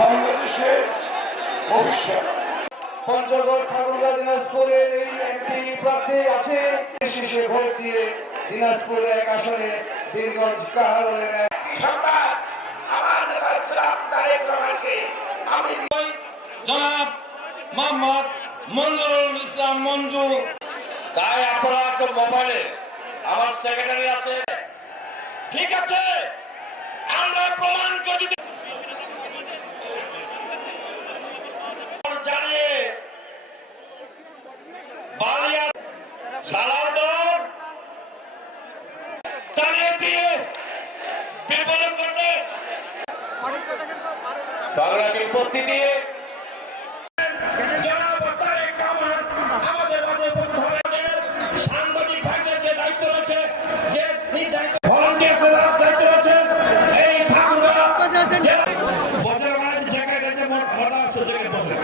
বাংলাদেশের ভবিষ্যৎ। পঞ্চগড় ঠাকুরগাঁ দিনাজপুরের এই এমপি প্রার্থী আছে, শেষে ভোট দিয়ে দিনাজপুর এক আসনে বীরগঞ্জ কাহারোলের জনাব মোহাম্মদ মঞ্জুরুল ইসলাম মঞ্জু। তাই আপনারা একটা মোবাইলে আমার সেক্রেটারি আছে, ঠিক আছে, আমরা প্রমাণ করে দিতে জানিয়ে বালিয়া সালাউদ্দিন তালিয়ে দিয়ে বিপদন করবে সংগ্রামী উপস্থিতি। সাংবাদিক ভাইদের যে দায়িত্ব রয়েছে, যে ভলান্টিয়ারদের দায়িত্ব রয়েছে, এই ঠাকুরগাঁ বছর জায়গায় মজা আসছে জায়গায় বসে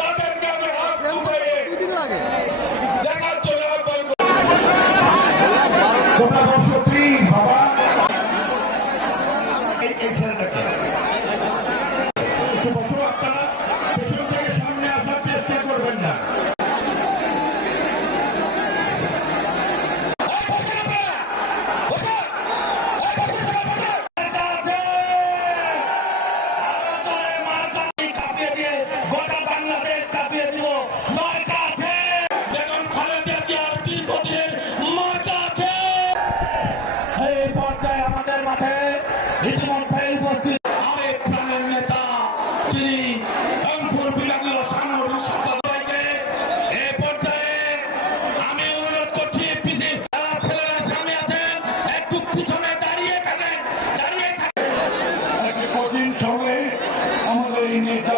তাদেরকে আমি হাত উঠিয়ে দেখার জন্য আহ্বান করি। বাবা এই ছেলেটাকে একটু বসো, আপনারা পেছন থেকে সামনে আসার চেষ্টা করবেন না। গোটা বাংলাদেশ কাঁপিয়ে দিব। মার্কা আছে, বেগম খালেদা জিয়ার দীর্ঘদিনের মার্কা আছে। এই পর্যায়ে আমাদের মাঠে ইতিমধ্যে উপস্থিত আরেক প্রাণের নেতা, তিনি রংপুর বিভাগীয় সাংগঠনিক সম্পাদককে এই পর্যায়ে আমি অনুরোধ করছি, পিসি ছেলেরা সামনে আছেন, একটু পিছনে দাঁড়িয়ে থাকেন, দাঁড়িয়ে থাকেন। কঠিন সময়ে আমাদের এই নেতা